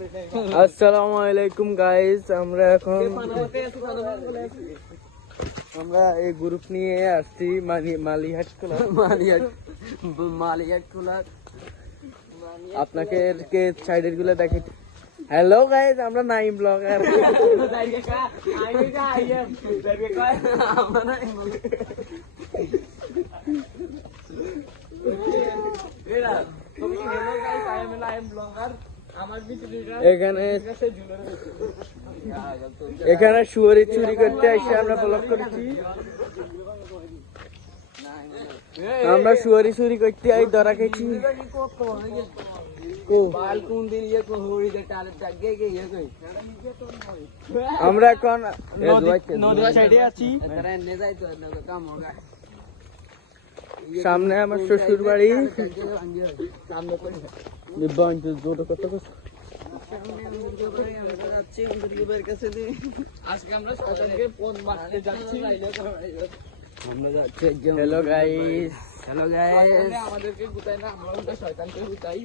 আসসালামু আলাইকুম গাইস, আমরা এই গ্রুপ নিয়ে আসছি মালিহাট খোলা। আপনাকে সাইডের গুলো দেখে। হ্যালো গাইস, আমরা নাইম ব্লগার। এখানে শুয়ারি চুরি করতে এসে আমরা ব্লগ করেছি। আমরা শুয়ারি চুরি করতে আই ধরা খেয়েছি। আমরা এখন নদীর সাইডে আছি। সামনে আমার শ্বশুর বাড়ি। হ্যালো গাইস, আমাদেরকে গুতাই না, আমরা শয়তানকে গুতাই।